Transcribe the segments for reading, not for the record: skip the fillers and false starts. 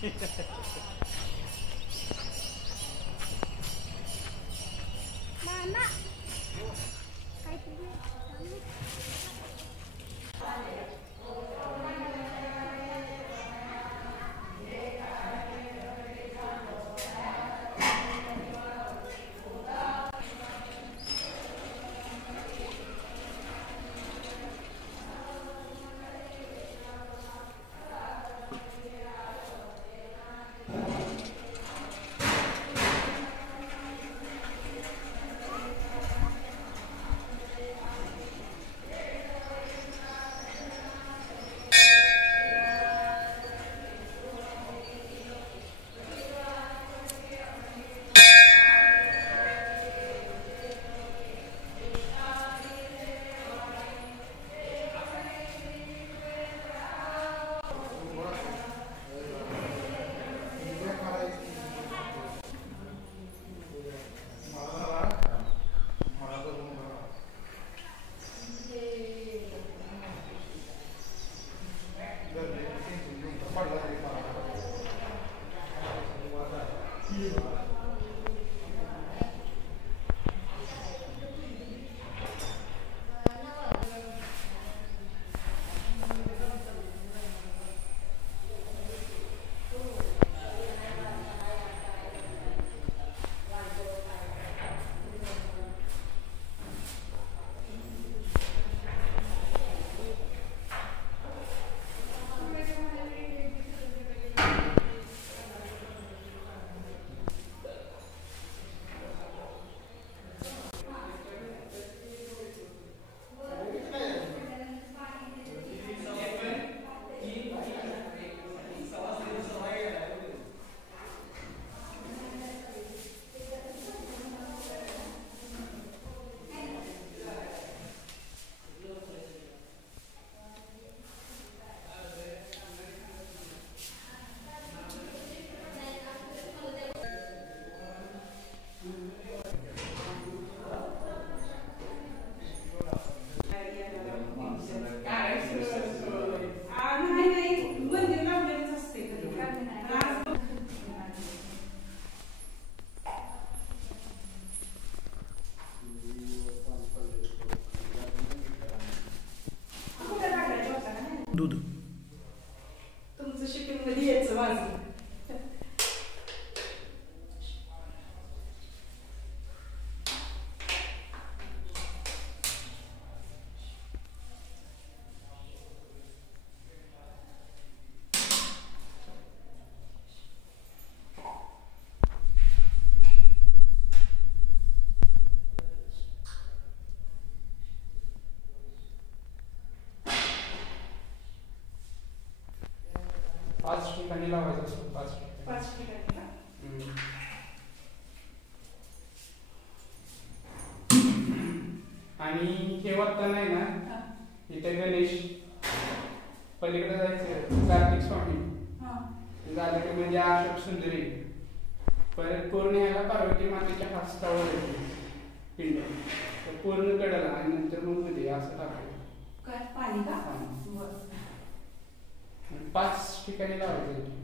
Mana? दूध तुमचं शिकून मध्ये यायचं माझं. पाच ठिकाणी लावायचं असतो. पाच ठिकाणी का? आणि हे वाटतं नाही ना, इथे गणेश, पलीकडे जायचं कार्तिक स्वामी झालं की म्हणजे अशोक सुंदरी, परत पूर्ण याला पार्वती मातेच्या हस्तावर येते पिंड, तर पूर्ण कडेला आणि नंतर मग मध्ये असं टाकायचं. काय पाणी का? पाच ठिकाणी लावायचं.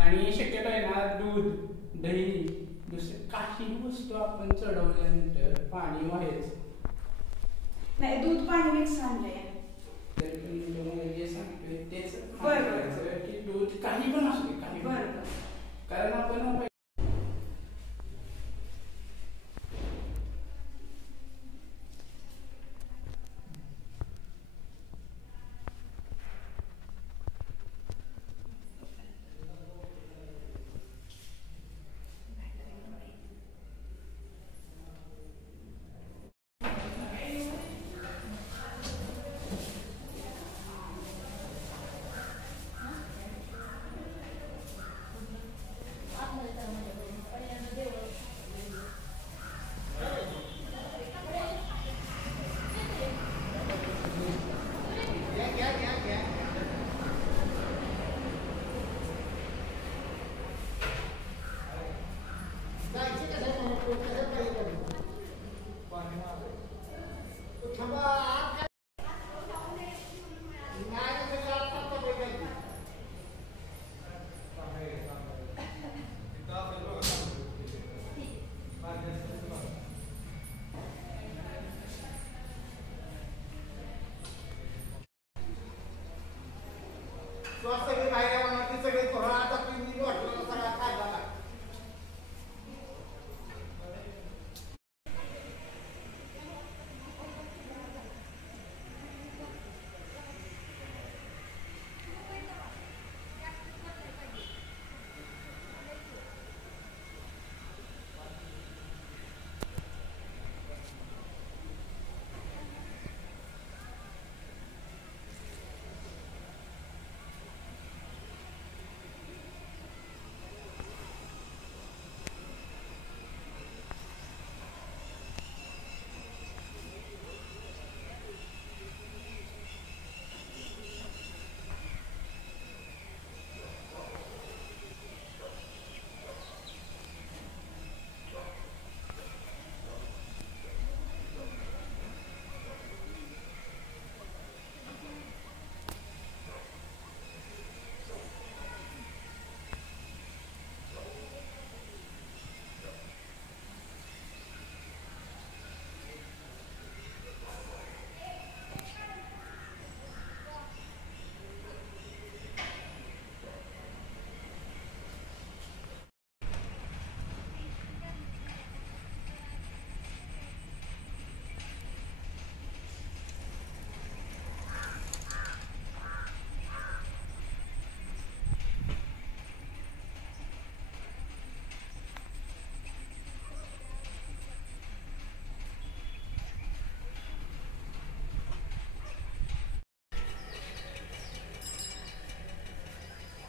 आणि शक्यतो आहे ना, दूध, दही, दुसरे काही वस्तू आपण चढवल्यानंतर पाणी व्हायचं नाही. दूध पाणी मिक्स आणलंय. तर जे सांगतोय तेच बरं की दूध काही पण असू दे, काही बरं, कारण आपण सगळे बाहेर म्हणून ते सगळे आता पिंडी वाटलं सगळा काय झाला.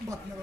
बातम्या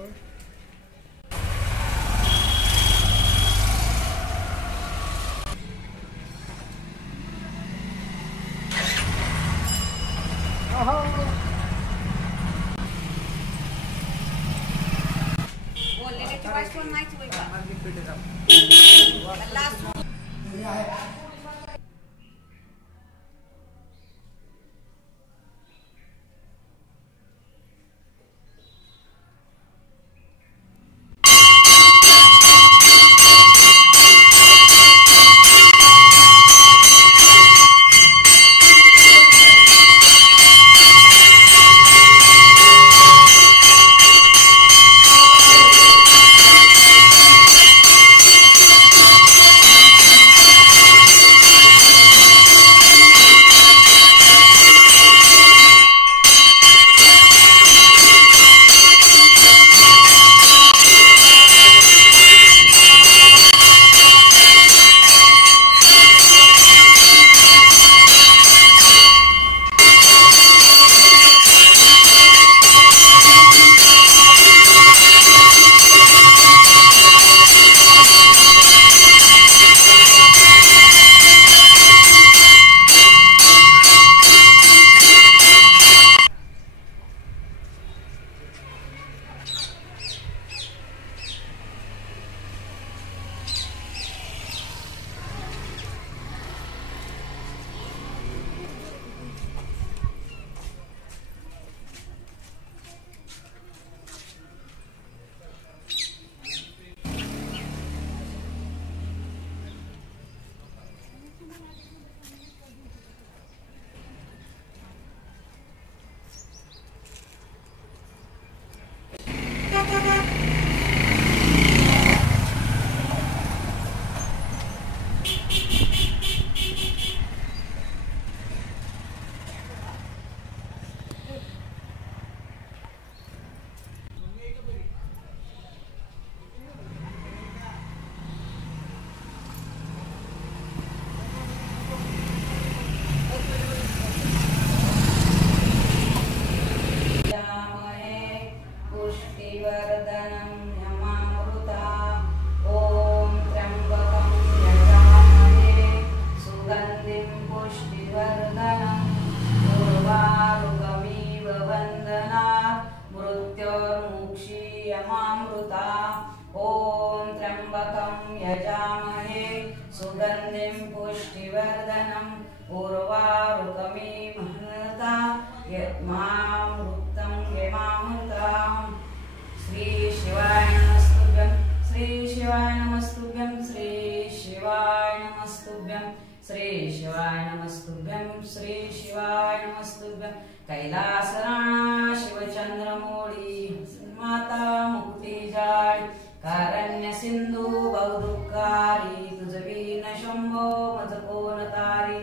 कैलासराणा शिवचंद्रमौळी माता मुक्ती जाळ कारण्य सिंधू बहुदुःखारी तुझवी न शंभो मज कोण तारी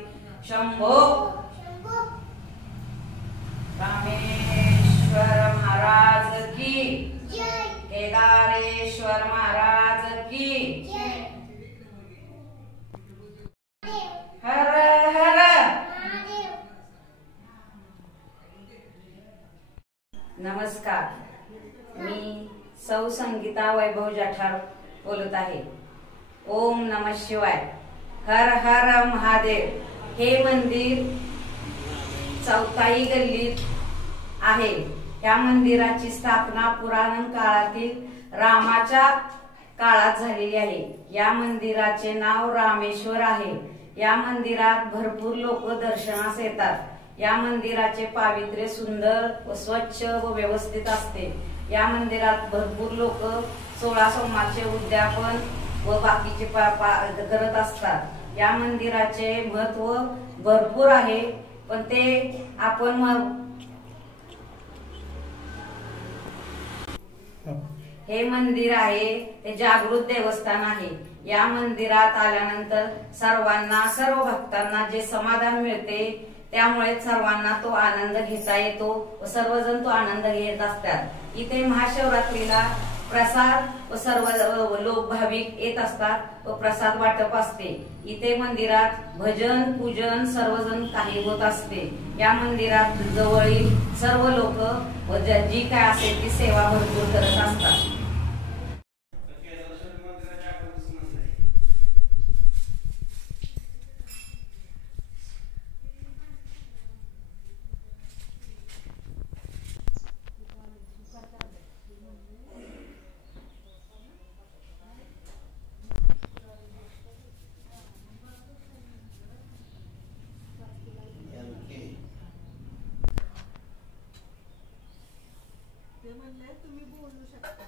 शंभो रामेश्वर महाराज की केदारेश्वर महाराज की हर हर नमस्कार, मी सौ संगीता वैभव जाठार बोलत आहे. ओम नमः शिवाय. हर हर महादेव. हे मंदिर चौथाई गल्लीत आहे. या मंदिराची स्थापना पुराण काळातील रामाच्या काळात झालेली आहे. या मंदिराचे नाव रामेश्वर आहे. या मंदिरात भरपूर लोक दर्शनास येतात. या मंदिराचे पावित्र्य सुंदर व स्वच्छ व व्यवस्थित असते. या मंदिरात भरपूर लोक 16 सोमवारचे उद्यापन व बाकीचे करत असतात. या मंदिराचे महत्व भरपूर आहे, पण ते आपण हे मंदिर आहे ते जागृत देवस्थान आहे. या मंदिरात आल्यानंतर सर्व भक्तांना जे समाधान मिळते, त्यामुळे सर्वांना तो आनंद घेता येतो व सर्वजण तो आनंद घेत असतात. इथे महाशिवरात्रीला प्रसाद व सर्व लोक भाविक येत असतात व प्रसाद वाटप असते. इथे मंदिरात भजन पूजन सर्वजण काही होत असते. या मंदिरात जवळील सर्व लोक व जी काय असेल ती सेवा भरपूर करत असतात. तुम्ही बोलू शकता.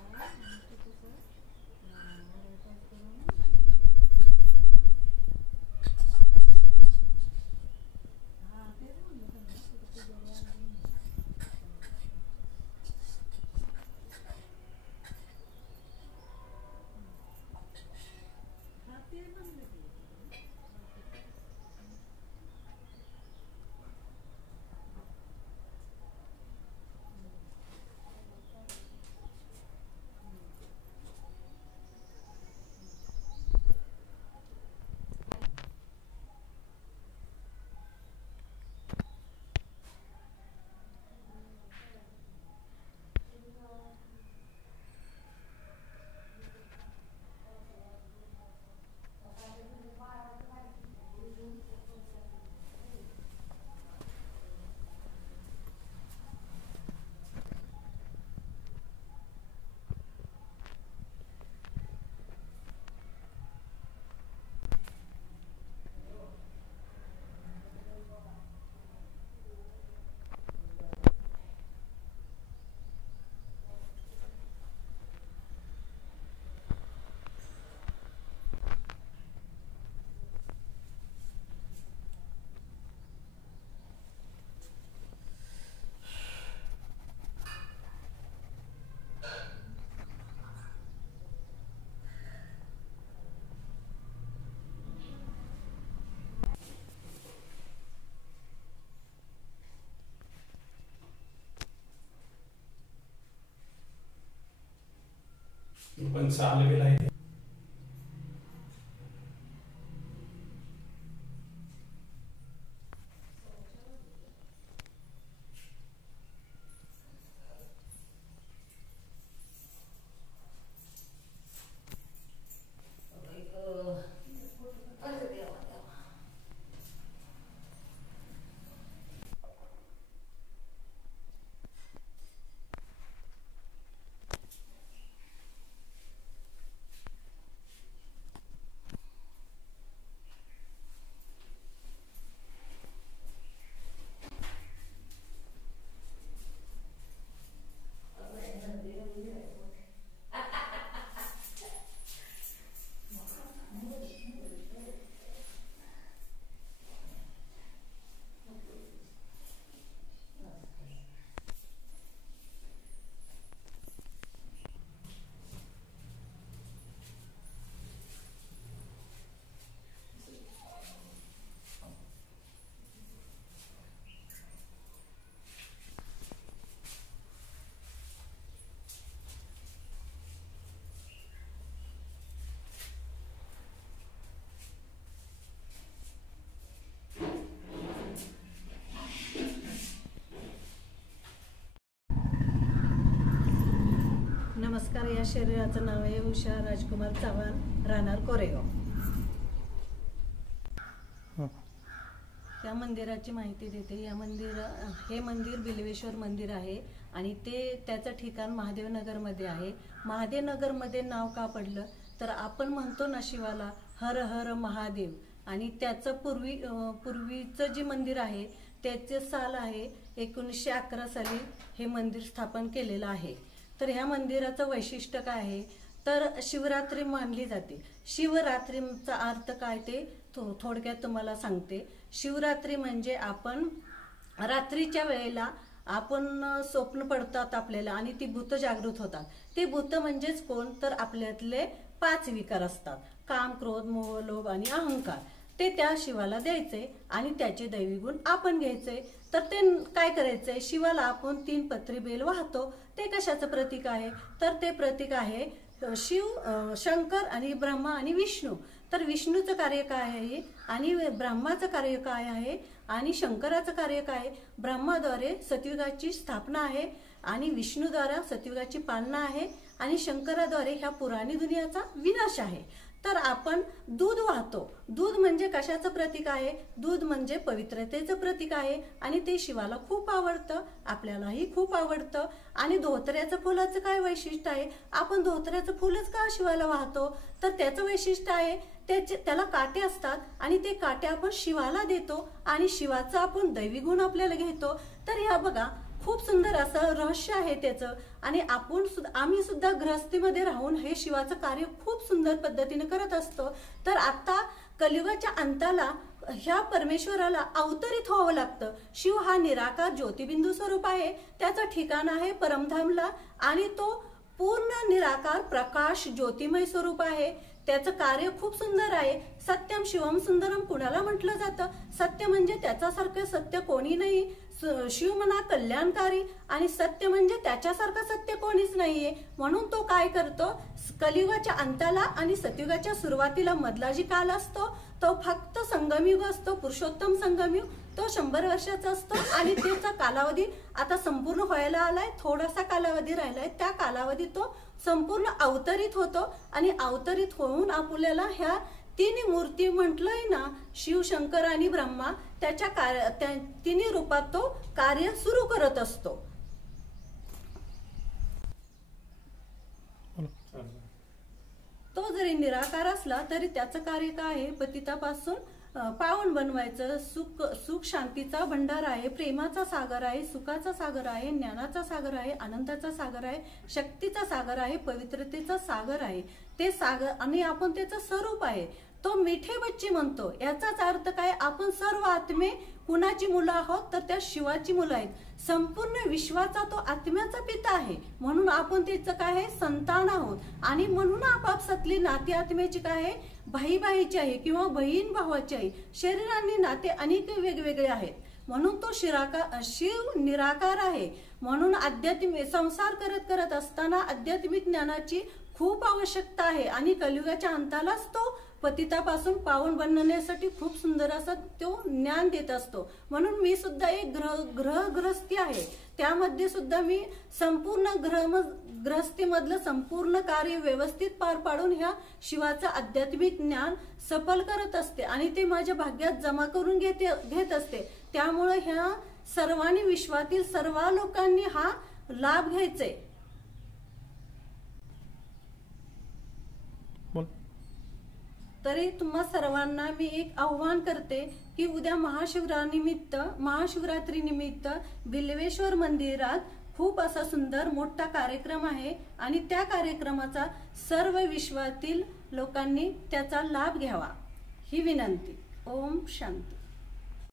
पण चालू गेला आहे. शरीराचं नाव आहे उषा राजकुमार चव्हाण, राहणार कोरेगाव. या मंदिराची माहिती देते. हे मंदिर बिल्वेश्वर मंदिर आहे आणि त्याचं ठिकाण महादेवनगरमध्ये आहे. महादेवनगरमध्ये नाव का पडलं तर आपण म्हणतो ना शिवाला हर हर महादेव, आणि त्याचं पूर्वीचं जे मंदिर आहे त्याचे साल आहे 1911 साली हे मंदिर स्थापन केलेलं आहे. तर ह्या मंदिराचं वैशिष्ट्य काय आहे तर शिवरात्री मानली जाते. शिवरात्रीचा अर्थ काय ते थोडक्यात तुम्हाला सांगते. शिवरात्री म्हणजे आपण रात्रीच्या वेळेला आपण स्वप्न पडतात आपल्याला आणि ती भूत जागृत होतात. ते भूत म्हणजेच कोण तर आपल्यातले 5 विकार असतात, काम, क्रोध, मोह, लोभ आणि अहंकार. ते त्या शिवाला द्यायचे आणि त्याचे दैवी गुण आपण घ्यायचे. तर ते काय करायचंय, शिवाला आपण 3 पत्री बेल वाहतो. ते कशाचं प्रतीक आहे तर ते प्रतीक आहे शिव, शंकर आणि ब्रह्मा आणि विष्णू. तर विष्णूचं कार्य काय आहे आणि ब्रह्माचं कार्य काय आहे आणि शंकराचं कार्य काय आहे. ब्रह्माद्वारे सतयुगाची स्थापना आहे आणि विष्णूद्वारा सतयुगाची पालना आहे आणि शंकराद्वारे ह्या पुराणी दुनियाचा विनाश आहे. तर आपण दूध वाहतो. दूध म्हणजे कशाचं प्रतीक आहे, दूध म्हणजे पवित्रतेचं प्रतीक आहे आणि ते शिवाला खूप आवडतं, आपल्यालाही खूप आवडतं. आणि धोत्र्याचं फुलाचं काय वैशिष्ट्य आहे, आपण धोत्र्याचं फुलच का शिवाला वाहतो तर त्याचं वैशिष्ट्य आहे त्याला काटे असतात आणि ते काटे आपण शिवाला देतो आणि शिवाचा आपण दैवी गुण आपल्याला घेतो. तर ह्या बघा खूप सुंदर असं रहस्य आहे त्याचं. आणि आम्ही सुद्धा गृहस्थीमध्ये राहून हे शिवाचं कार्य खूप सुंदर पद्धतीने करत असतो. तर आता कलियुगाच्या अंताला ह्या परमेश्वराला अवतरित व्हावं लागतं. शिव हा निराकार ज्योतिबिंदू स्वरूप आहे. त्याचं ठिकाण आहे परमधामला आणि तो पूर्ण निराकार प्रकाश ज्योतिमय स्वरूप आहे. त्याचं कार्य खूप सुंदर आहे. सत्यम शिवम सुंदरम कुणाला म्हटलं जातं. सत्य म्हणजे त्याच्यासारखं सत्य कोणी नाही. शिव म्हणा कल्याणकारी आणि सत्य म्हणजे त्याच्यासारखं सत्य कोणीच नाहीये. म्हणून तो काय करतो, कलियुगाच्या अंताला आणि सतयुगाच्या सुरुवातीला मधला जी काल असतो तो फक्त संगमयुग असतो, पुरुषोत्तम संगमयुग. तो 100 वर्षाचा असतो आणि त्याचा कालावधी आता संपूर्ण व्हायला आलाय. थोडासा कालावधी राहिलाय. त्या कालावधीत तो संपूर्ण अवतरित होतो आणि अवतरित होऊन आपल्याला ह्या 3 मूर्ती म्हटलंय ना, शिव, शंकर आणि ब्रह्मा, त्या 3 रूपात तो कार्य सुरू करत असतो. तो जरी निराकार असला तरी त्याचं कार्य काय आहे, पतितापासून पावन बनवायचं. सुख शांतीचा भंडार आहे, प्रेमाचा सागर आहे, सुखाचा सागर आहे, ज्ञानाचा सागर आहे, आनंदाचा सागर आहे, शक्तीचा सागर आहे, पवित्रतेचा सागर आहे. ते सागर आणि आपण त्याचं स्वरूप आहे. तो मिठे बच्चे म्हणतो. याचाच अर्थ काय, आपण सर्व आत्मे कुणाची मुलं आहोत तर त्या शिवाची मुलं आहेत. संपूर्ण विश्वाचा तो आत्म्याचा पिता आहे. म्हणून आपण त्याचं काय आहे, संतान आहोत. आणि म्हणून आपापसातली नाती आत्म्याची काय आहे, भाईची आहे किंवा बहीण भावाची आहे. शरीराने नाते अनेक वेगवेगळे आहेत. म्हणून तो शिव निराकार आहे. म्हणून आध्यात्मिक संसार करत असताना आध्यात्मिक ज्ञानाची खूप आवश्यकता आहे आणि कलियुगाच्या अंतालाच तो पतितापासून पावन बनण्यासाठी खूप सुंदर असं तो ज्ञान देत असतो. म्हणून मी सुद्धा एक गृहस्थी आहे. त्यामध्ये सुद्धा मी संपूर्ण गृहस्थीमधलं संपूर्ण कार्य व्यवस्थित पार पाडून ह्या शिवाचं आध्यात्मिक ज्ञान सफल करत असते आणि ते माझ्या भाग्यात जमा करून घेत असते. त्यामुळे ह्या सर्वांनी, विश्वातील सर्व लोकांनी हा लाभ घ्यायचे. तरी तुम्हा सर्वांना मी एक आव्हान करते की उद्या महाशिवरात्री निमित्त बिल्वेश्वर मंदिरात खूप असा सुंदर मोठा कार्यक्रम आहे आणि त्या कार्यक्रमाचा सर्व विश्वातील लोकांनी त्याचा लाभ घ्यावा ही विनंती. ओम शांती.